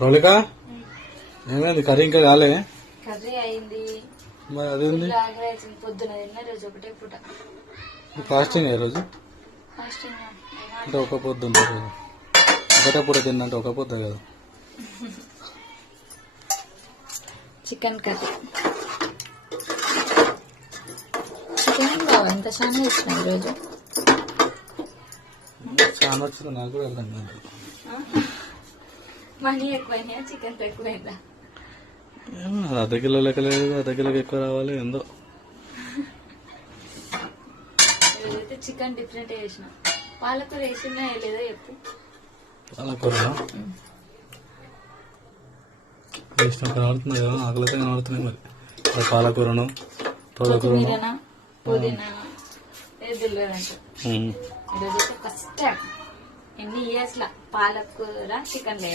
రౌలిక ఏమైంది కర్రీ ఇంకా కాలే? కర్రీ అయింది. మరి అదేంది పొద్దున తిన్న రోజు ఒకటే పూట. ఫాస్టింగ్ ఏ రోజు? అంటే ఒక పొద్దు ఉంటుంది కదా, ఒకటే పూట తిన్నంటే ఒక పొద్దు కదా. Chicken curry. చికెన్ బాగా ఎంత చాలా ఇచ్చిన ఈరోజు. చాలా వచ్చింది నాకు కూడా అర్థం కాదు. మనీ ఎక్కువైనా చికెన్ ఎక్కువైందా? అర్ధ కిలో లెక్క లేదు, అర్ధ కిలోకి ఎక్కువ రావాలి ఏందో. ఈరోజైతే చికెన్ డిఫరెంట్ చేసిన. పాలకూర వేసిందా వేయలేదో చెప్పు. పాలకూర ఇష్టం కనబడుతుంది కదా, ఆకలితో కనబడుతున్నాయి. మరి పాలకూరను కొత్తిమీరనా పుదీనా ఏది తెలియదంట. ఈరోజైతే ఫస్ట్ టైం ఎన్ని ఇయర్స్ లా పాలకూర చికెన్ లేదు.